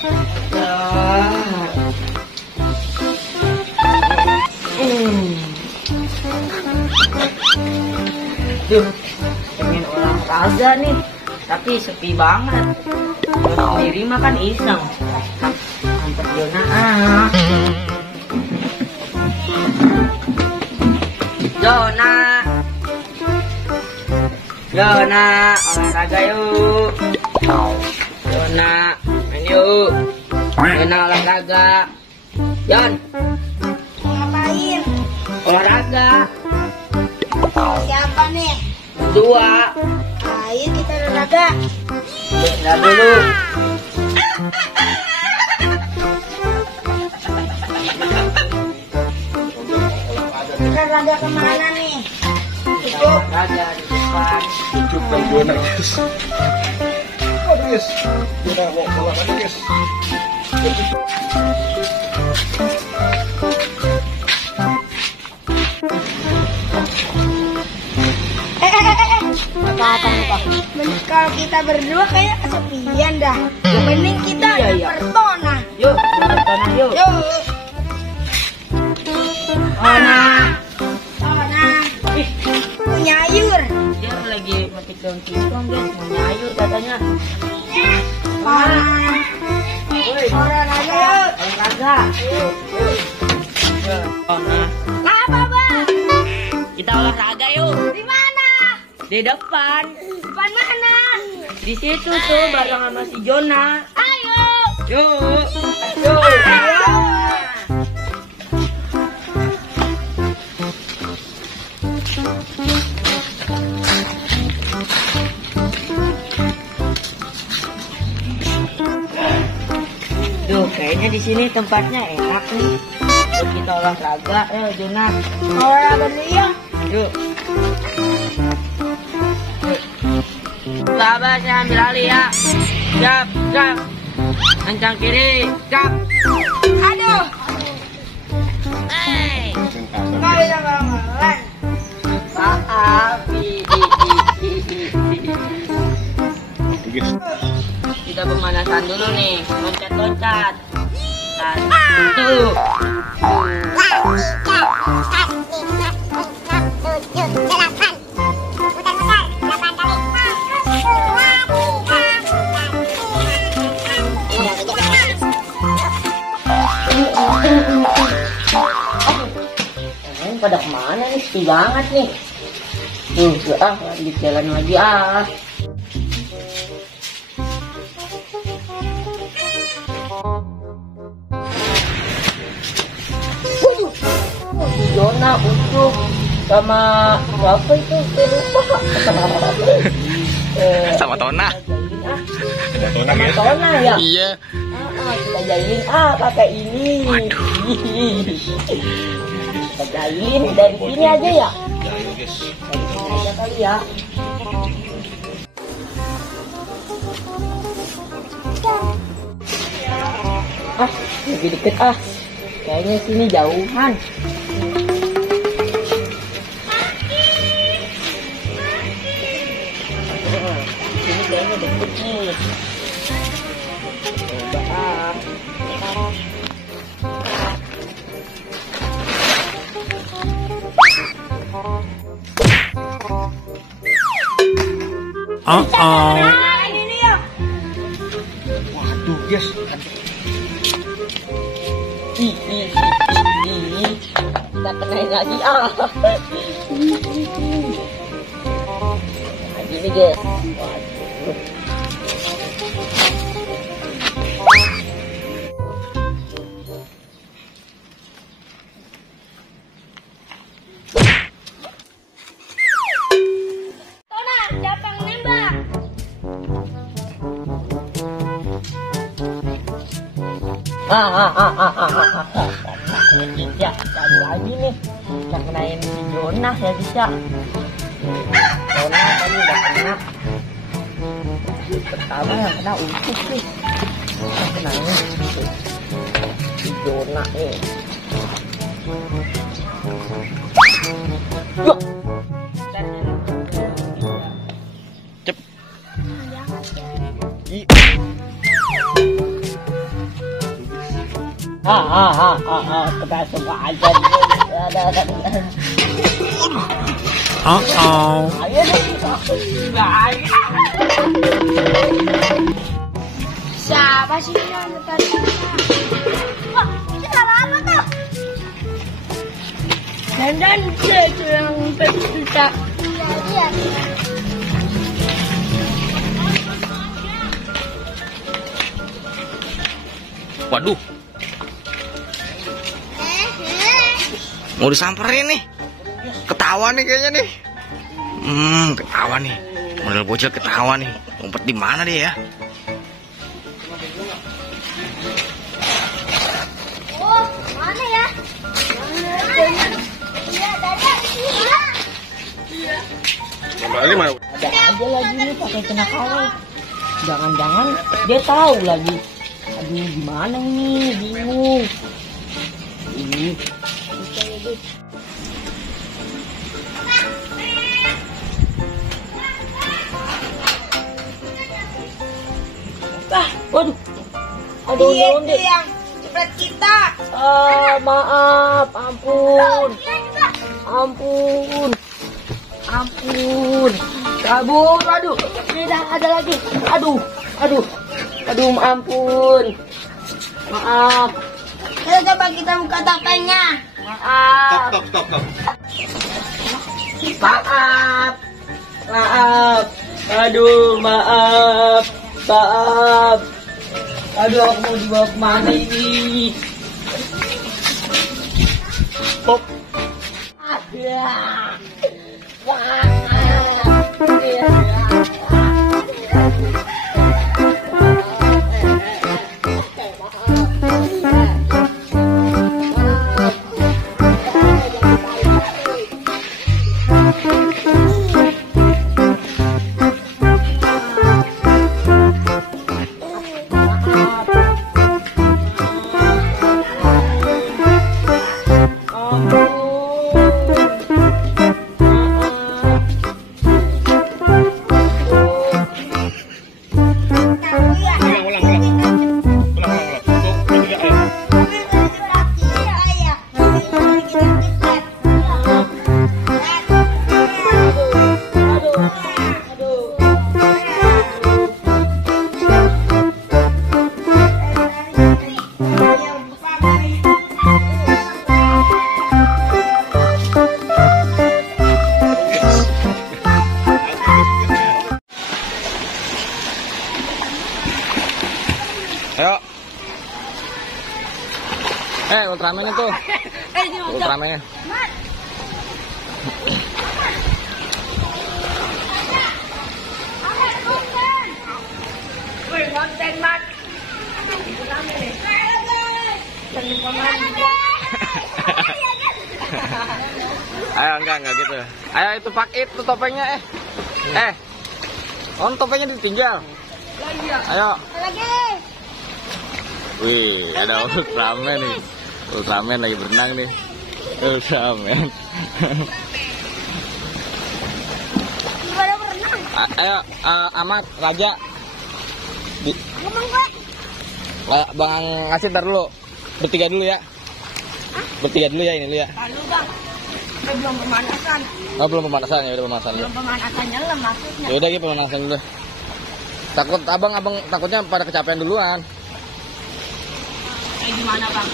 Duh, pengen olahraga nih, tapi sepi banget. Gue sendiri makan iseng. Mantap Jona. Jona, olahraga yuk. Jona, main yuk. Jona olahraga. Jon, Ngapain? olahraga. Siapa nih? Dua. Ayo kita olahraga. Bentar dulu. Kita olahraga kemana nih? Olahraga di depan. Cukup bang Jona guys. Aduh guys, Jona mau olahraga guys. Kalau kita berdua kayaknya kesepian dah. Mending kita bertona. Yuk, bertona yuk. Yuk. Tona. Tona. Nyayur. Dia lagi mati dong guys, mau nyayur katanya. Tona. Woi, Olahraga yuk. olahraga. Yuk. Tona. Apa bang? Kita olahraga yuk. Di mana? Di depan. Depan mana? Di situ tuh bareng sama si Jona. Ayo. Yuk. Yuk. Ayo. Duh, kayaknya di sini tempatnya enak nih. Yuk kita olahraga, Jona. Olahraga dulu ya. Yuk. Sabar, saya ambil alih ya. Siap. Kencang kiri, siap. Aduh. Nggak bisa bareng-bareng. Maaf. Guys, Kita pemanasan dulu nih. Loncat-loncat. Satu. Pada kemana nih? Sepi banget nih. Lanjut jalan lagi Jona untuk sama siapa itu? Saya lupa. Sama Tona. Jona Sama guys. Tona ya? Iya. Kita jahilin pakai ini. Kita jahilin dari sini aja ya? Jahil guys. Dari sini aja kali ya. Lebih deket Kayaknya sini jauhan. Sini kayaknya deket nih. Nah, ini dia. Waduh guys. Kita kenain lagi Nah, gini guys. Waduh. Tona, siapa yang nembak? Bisa kali lagi nih. Kita kenain si Jona ya bisa. Jona tadi udah kena. Pertama yang kena Ucup sih. Kita kenain si Jona nih. Yuk. Cep. Kita suka aja. Ayo deh. Siapa sih yang tadi? Wah, kita apa tuh? Dan dia itu yang bercerita. Iya. Waduh. Mau disamperin nih. Ketawa nih kayaknya nih. Ketawa nih. Model bocil ketawa nih. Ngumpet di mana dia ya? Oh, mana ya? Iya, Kembali mana? Ada aja lagi nih pakai kenakalan. Jangan-jangan dia tahu lagi. Aduh, gimana nih? Bingung. Ini. Waduh. Aduh, dia Onde. itu yang cepet kita. Maaf, ampun. Ampun. Kabur, aduh. Tidak ada lagi. Aduh, ampun. Maaf. Ayo coba kita buka topengnya. Maaf. Stop. Maaf. Aduh, maaf. Aduh, aku mau dibawa kemana ini? Pop. Ayo. Ultraman itu. Ultraman. Ayo, enggak gitu. Ayo itu pakai itu topengnya topengnya ditinggal. Ayo. Wih, ada Ultraman nih. Ultraman lagi berenang nih. Ultraman. Ayo, Ahmad, Raja. Bang ngasih ntar dulu. Bertiga dulu ya. Bertiga dulu ya ini dulu ya. Lalu bang, belum pemanasan. Oh, belum pemanasan ya, udah pemanasan. Belum pemanasannya lah maksudnya. Ya udah gitu pemanasan dulu. Takut abang takutnya pada kecapean duluan. Kayak gimana bang?